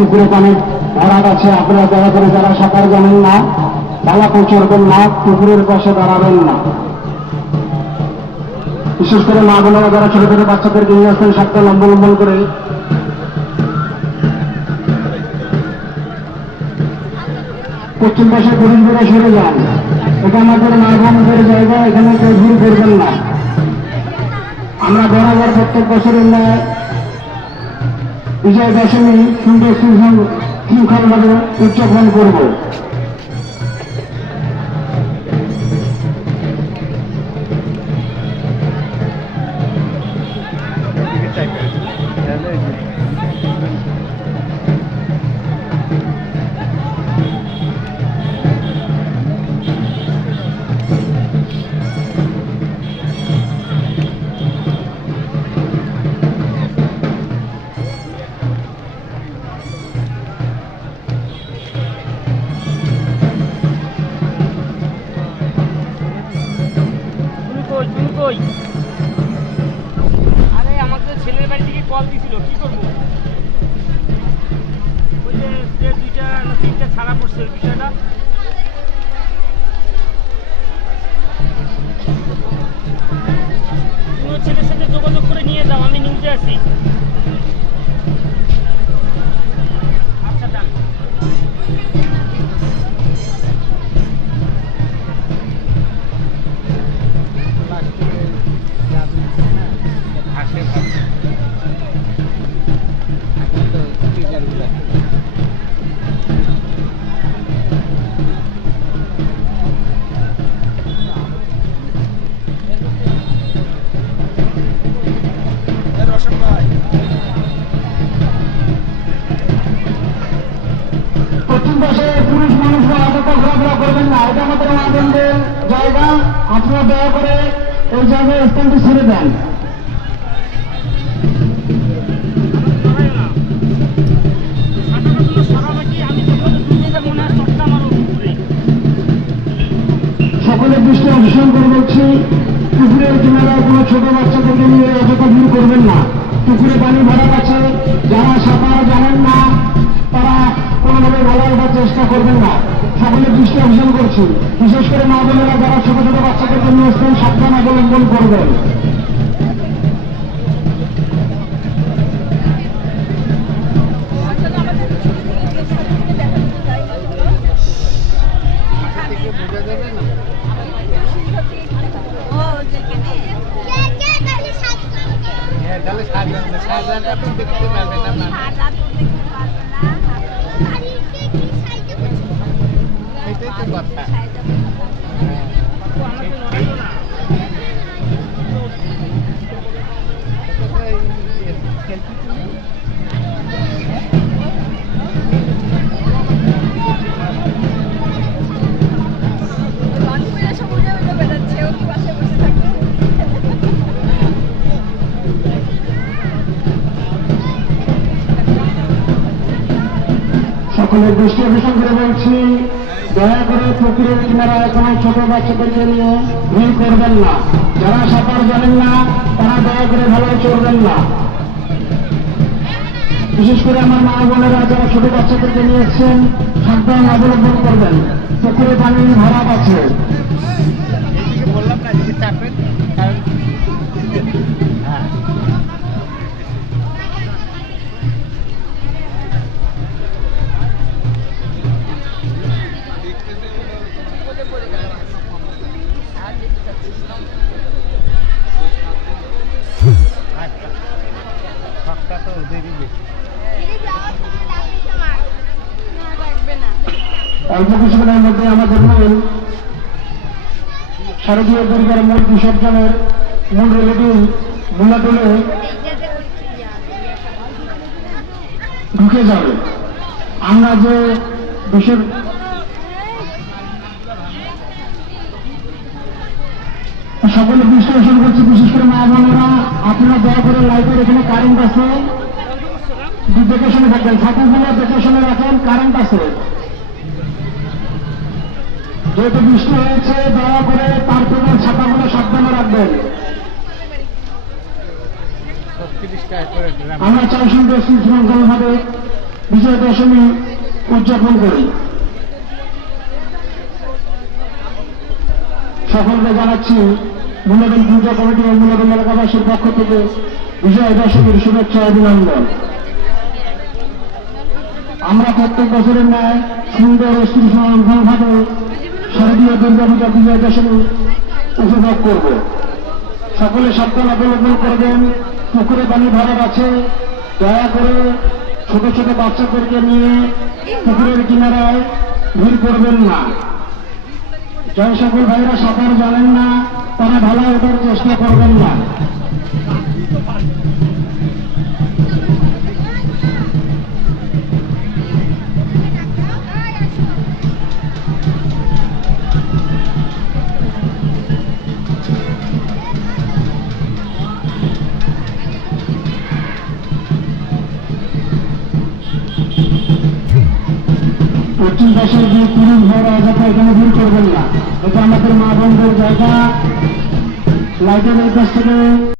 পুকুরে পানি ভরাট আছে। আপনারা দয়া করে যারা সাঁতার জানেন না বালাপো চড়বেন না, পুকুরের পাশে দাঁড়াবেন না। বিশেষ করে মা বোনেরা যারা ছোট ছোট বাচ্চাদেরকে নিয়ে আসতেন সাতটা লম্বন লম্বন করে। পশ্চিম পাশে পুলিশ বেড়ে সরে যান। এটা আমাদের মা বোনদের জায়গা, এখানে কেউ ভুল করবেন না। আমরা বরাবর প্রত্যেক বছরের ন্যায় বিজয় দশমী সুন্দর সুন্দর শৃঙ্খলভাবে উদযাপন করব। কল দিছিল, কি করব? ওই যে দুইটা না তিনটা ছাড়া পড়ছে বিষয়টা। ছেলের সাথে যোগাযোগ করে নিয়ে যাও, আমি নিউজে আছি। জায়গা। আপনারা দয়া করে এই জায়গায় স্থানটি ছেড়ে দেন। দৃষ্টি আকর্ষণ করে বলছি পুকুরের কিনারায় কোনো ছোট বাচ্চাদেরকে নিয়ে অযথা ভিড় করবেন না। পুকুরে পানি ভরা আছে, যারা সাঁতার জানেন না, তারা কোনোভাবে ভালো ওঠার চেষ্টা করবেন না। সকলের দৃষ্টি আকর্ষণ করছি। বিশেষ করে মা বোনেরা যারা ছোট ছোট বাচ্চাদেরকে নিয়ে এসছেন সাবধান অবলম্বন করবেন। এটাই তো কথা। সকলের দৃষ্টি আকর্ষণ করে বলছি, দয়া করে পুকুরের কিনারায় কোনো ছোট বাচ্চাদেরকে নিয়ে ভিড় করবেন না। যারা সাঁতার জানেন না, তারা দয়া করে ভালো চলবেন না। বিশেষ করে আমার মা বোনেরা যারা ছোট বাচ্চাদেরকে নিয়ে এসছেন, সাবধান অবলম্বন করবেন। পুকুরে পানি ভরাট আছে। বললাম না চাপেন অল্প কিছুদিনের মধ্যে আমাদের মূল শারদীয় দুর্গার মূল বিসর্জনের মূল রেলিটি মূলাদলে ঢুকে যাবে। আমরা যে বিশের সকলে বিশ্লেষণ করছি বিশেষ করে মা বোনেরা আপনারা দয়া করে লাইটের এখানে কারেন্ট আছে। দেখে শুনে থাকবেন। ছাত্রগুলো দেখে শুনে রাখেন কারেন্ট আছে। যেহেতু বৃষ্টি হয়েছে, দয়া করে তারপরে ছাতাগুলো সাবধানে রাখবেন। আমরা চাই সুন্দর শৃঙ্খলভাবে বিজয় দশমী উদযাপন করি। সকলকে জানাচ্ছি, মূল্যবান পূজা কমিটি ও মূল্যবান এলাকাবাসীর পক্ষ থেকে বিজয় দশমীর শুভেচ্ছা, অভিনন্দন। আমরা প্রত্যেক বছরের ন্যায় সুন্দর শৃঙ্খলভাবে শারদীয় দুর্গা পূজা বিজয় দশমী উপভোগ করব। সকলে সাবধান অবলম্বন করবেন পুকুরে পানি ভরা আছে। দয়া করে ছোট ছোট বাচ্চাদেরকে নিয়ে পুকুরের কিনারায় ভিড় করবেন না। যে সকল ভাইরা সাঁতার জানেন না, তারা ভালো ওঠার চেষ্টা করবেন না। পশ্চিম বছর যে তিরিশ ভাইরা আছে, তা এখানে ভুল করবেন না। এটা আমাদের মা বোনদের জায়গা লাইটের কাছ থেকে